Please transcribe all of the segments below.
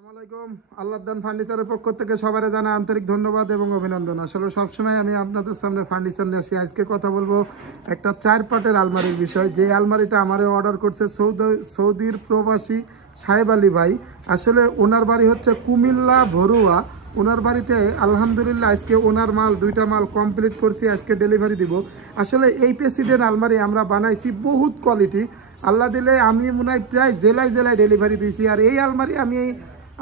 আসসালামু আলাইকুম। আল্লাহদান ফার্নিচারের পক্ষ থেকে সবাই জানা আন্তরিক ধন্যবাদ এবং অভিনন্দন। আসলে সবসময় আমি আপনাদের সামনে ফার্নিচার নিয়ে আসি। আজকে কথা বলবো একটা 4 পাটের আলমারির বিষয়। যে আলমারিটা আমারে অর্ডার করছে সৌদির প্রবাসী সাহেব আলী ভাই। আসলে ওনার বাড়ি হচ্ছে কুমিল্লা ভরুয়া। ওনার বাড়িতে আলহামদুলিল্লাহ আজকে ওনার মাল 2টা মাল কমপ্লিট করছি, আজকে ডেলিভারি দিব। আসলে এই প্রেসিডেন্ট আলমারি আমরা বানাইছি বহুত কোয়ালিটি, আল্লাহ দিলে আমি মনে হয় প্রায় জেলায় জেলায় ডেলিভারি দিয়েছি। আর এই আলমারি আমি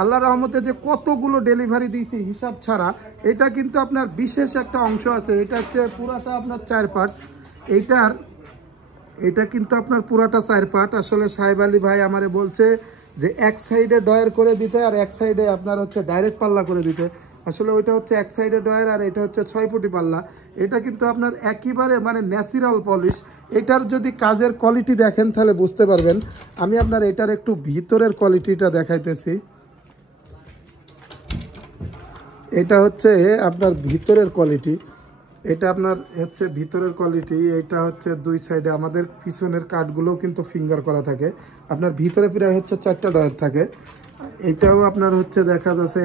আল্লাহ রহমতে যে কতগুলো ডেলিভারি দিয়েছি হিসাব ছাড়া। এটা কিন্তু আপনার বিশেষ একটা অংশ আছে, এটা হচ্ছে পুরাটা আপনার 4 পাট। এটা কিন্তু আপনার পুরাটা 4 পাট। আসলে সাহেব আলী ভাই আমারে বলছে যে এক সাইডে ডয়ার করে দিতে আর এক সাইডে আপনার হচ্ছে ডাইরেক্ট পাল্লা করে দিতে। আসলে ওইটা হচ্ছে এক সাইডে ডয়ার আর এটা হচ্ছে 6 ফুটি পাল্লা। এটা কিন্তু আপনার একেবারে মানে ন্যাচারাল পলিশ। এটার যদি কাজের কোয়ালিটি দেখেন তাহলে বুঝতে পারবেন। আমি আপনার এটার একটু ভিতরের কোয়ালিটিটা দেখাইতেছি। এটা হচ্ছে আপনার ভিতরের কোয়ালিটি, এটা আপনার হচ্ছে ভিতরের কোয়ালিটি। এটা হচ্ছে 2 সাইডে আমাদের পিছনের কাঠগুলোও কিন্তু ফিঙ্গার করা থাকে। আপনার ভিতরে প্রায় হচ্ছে 4টা ডয়ার থাকে। এটাও আপনার হচ্ছে দেখা যাচ্ছে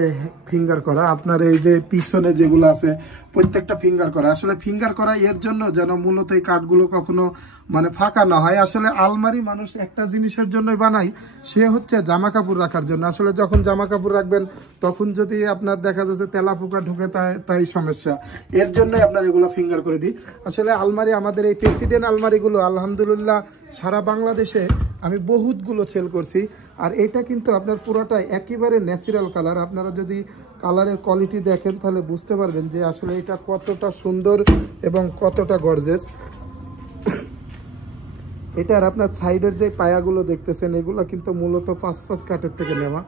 ফিঙ্গার করা। আপনার এই যে পিছনে যেগুলো আছে প্রত্যেকটা ফিঙ্গার করা। আসলে ফিঙ্গার করা এর জন্য যেন মূলত এই কাঠগুলো কখনো মানে ফাঁকা না হয়। আসলে আলমারি মানুষ একটা জিনিসের জন্যই বানাই, সে হচ্ছে জামা কাপড় রাখার জন্য। আসলে যখন জামা কাপড় রাখবেন তখন যদি আপনার দেখা যাচ্ছে তেলা পোকা ঢুকে তাই সমস্যা। এর জন্যই আপনার এগুলো ফিঙ্গার করে দিই। আসলে আলমারি আমাদের এই প্রেসিডেন্ট আলমারিগুলো আলহামদুলিল্লাহ সারা বাংলাদেশে আমি বহুতগুলো সেল করছি। আর এটা কিন্তু আপনার পুরোটাই একেবারে ন্যাচারাল কালার। আপনারা যদি কালারের কোয়ালিটি দেখেন তাহলে বুঝতে পারবেন যে আসলে এটা কতটা সুন্দর এবং কতটা গর্জিয়াস। এটার আপনার সাইডের যে পায়াগুলো দেখতেছেন এগুলো কিন্তু মূলত 5 কাঠের থেকে নেওয়া।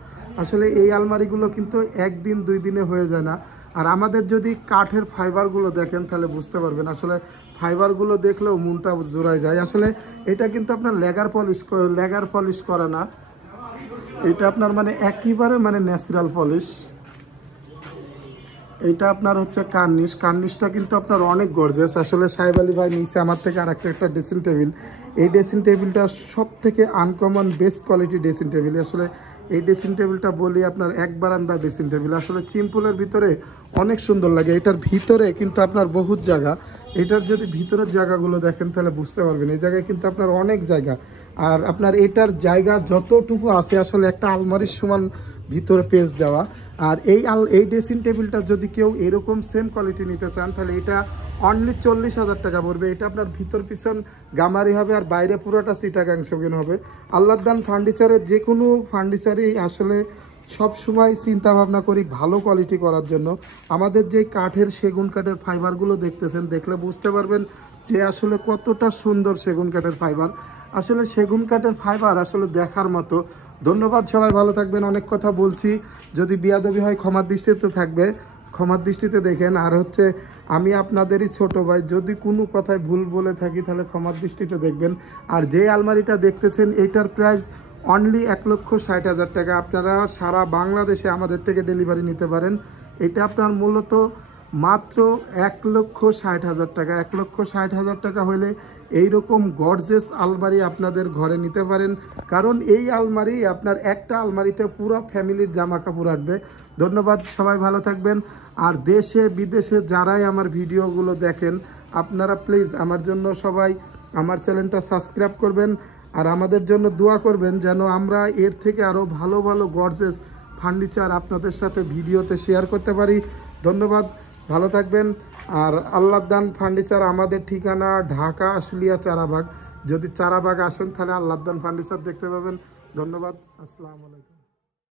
আসলে এই আলমারিগুলো কিন্তু 1 দিন 2 দিনে হয়ে যায় না। আর আমাদের যদি কাঠের ফাইবারগুলো দেখেন তাহলে বুঝতে পারবেন। আসলে ফাইবারগুলো দেখলেও মনটা জোড়ায় যায়। আসলে এটা কিন্তু আপনার লেগার পলিশ করা না, এটা আপনার মানে একেবারে মানে ন্যাচারাল পলিশ। এইটা আপনার হচ্ছে কার্নিশটা কিন্তু আপনার অনেক গর্জিয়াস। আসলে সাহেব আলী ভাই নিচে আমার থেকে আর একটা ড্রেসিং টেবিল। এই ড্রেসিং টেবিলটা সব থেকে uncommon best quality dressing table. আসলে এই ড্রেসিং টেবিলটা বলি আপনার 1 বারান্দা ড্রেসিং টেবিল। আসলে সিম্পলের ভিতরে অনেক সুন্দর লাগে। এটার ভিতরে কিন্তু আপনার বহুত জায়গা। এটার যদি ভিতরের জায়গাগুলো দেখেন তাহলে বুঝতে পারবেন এই জায়গায় কিন্তু আপনার অনেক জায়গা। আর আপনার এটার জায়গা যতটুকু আছে আসলে একটা আলমারির সমান ভিতরে পেজ দেওয়া। আর এই ড্রেসিং টেবিলটা যদি কেউ এরকম সেম কোয়ালিটি নিতে চান তাহলে এটা অনলি 40,000 টাকা পড়বে। এটা আপনার ভিতর পিছন গামারি হবে আর বাইরে পুরোটা চিটাগাং সেগুন হবে। আল্লাহদান ফার্নিচারের যে কোনো ফার্নিচারই আসলে সব সময় চিন্তা ভাবনা করি ভালো কোয়ালিটি করার জন্য। আমাদের যে কাঠের সেগুন কাঠের ফাইবারগুলো দেখতেছেন, দেখলে বুঝতে পারবেন যে আসলে কতটা সুন্দর সেগুন কাঠের ফাইবার। আসলে সেগুন কাঠের ফাইবার আসলে দেখার মতো। ধন্যবাদ, সবাই ভালো থাকবেন। অনেক কথা বলছি, যদি বিয়াদবি হয় ক্ষমার দৃষ্টিতে দেখেন। আর হচ্ছে আমি আপনাদেরই ছোট ভাই, যদি কোনো কথায় ভুল বলে থাকি তাহলে ক্ষমার দৃষ্টিতে দেখবেন। আর যে আলমারিটা দেখতেছেন এটার প্রাইস অনলি 1,60,000 টাকা। আপনারা সারা বাংলাদেশে আমাদের থেকে ডেলিভারি নিতে পারেন। এটা আপনার মূলত মাত্র 1,60,000 টাকা। 1,60,000 টাকা হলে এইরকম গর্জিয়াস আলমারি আপনাদের ঘরে নিতে পারেন। কারণ এই আলমারি আপনার একটা আলমারিতে পুরো ফ্যামিলির জামা কাপড় আসবে। ধন্যবাদ, সবাই ভালো থাকবেন। আর দেশে বিদেশে যারাই আমার ভিডিওগুলো দেখেন আপনারা প্লিজ আমার জন্য সবাই আমার চ্যানেলটা সাবস্ক্রাইব করবেন আর আমাদের জন্য দোয়া করবেন যেন আমরা এর থেকে আরও ভালো ভালো গর্জিয়াস ফার্নিচার আপনাদের সাথে ভিডিওতে শেয়ার করতে পারি। ধন্যবাদ, ভালো থাকবেন। আর আল্লাহদান ফার্নিচার আমাদের ঠিকানা ঢাকা আশুলিয়া চারাবাগ। যদি চারাবাগ আসেন তাহলে আল্লাহদান ফার্নিচার দেখতে পাবেন। ধন্যবাদ, আসসালামু আলাইকুম।